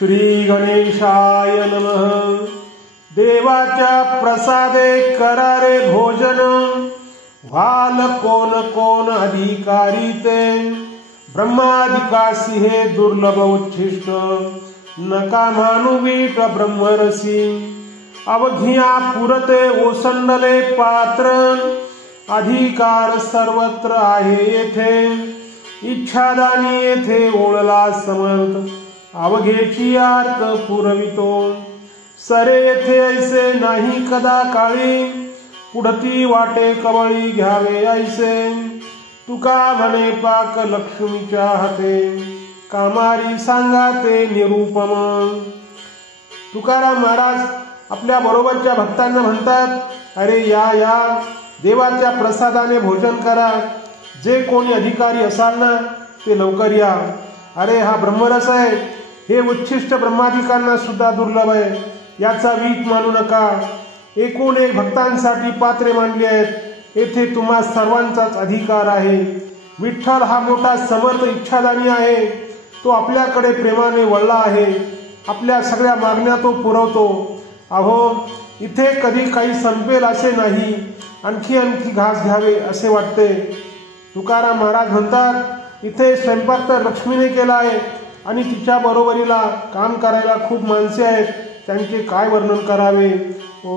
श्री गणेशाय नमः। देवाच्या प्रसादे करारे भोजन, व्हाल कोण कोण अधिकारी ते। ब्रह्मादिकासी हे दुर्लभ उच्छिष्ट, नका मानू वीट ब्रह्मरसी। अवघिया पुरते ओसंडले पात्र, अधिकार सर्वत्र आहे येथे। इच्छादानी येथे ओळला समर्थ, अवघेची आर्त पुरवितो। सरे येथे ऐसे नाही कदा काळी, पुढती वाटे कवळी घ्यावे ऐसे। तुका म्हणे पाक लक्ष्मीच्या हाते, कामारी सांगा ते निरूपम। तुकाराम महाराज आपल्या बरोबरच्या भक्तांना म्हणतात, अरे या या, देवाच्या प्रसादाने भोजन करा। जे कोणी अधिकारी असाल ना ते लवकर या। अरे हा ब्रह्मरस आहे, हे उच्छिष्ट ब्रह्माधिकांना सुद्धा दुर्लभ आहे, याचा वीट मानू नका। एकूण एक भक्तांसाठी पात्रे मांडली आहेत, येथे तुम्हा सर्वांचाच अधिकार आहे। विठ्ठल हा मोठा समर्थ इच्छादानी आहे, तो आपल्याकडे प्रेमाने वळला आहे। आपल्या सगळ्या मागण्या तो पुरवतो। अहो इथे कधी काही संपेल असे नाही, आणखी आणखी घास घ्यावे असे वाटते। तुकाराम महाराज म्हणतात, इथे स्वयंपाक तर लक्ष्मीने केला आहे आणि तिच्या बरोबरीला काम करायला खूप माणसे आहेत, त्यांचे काय वर्णन करावे। ओ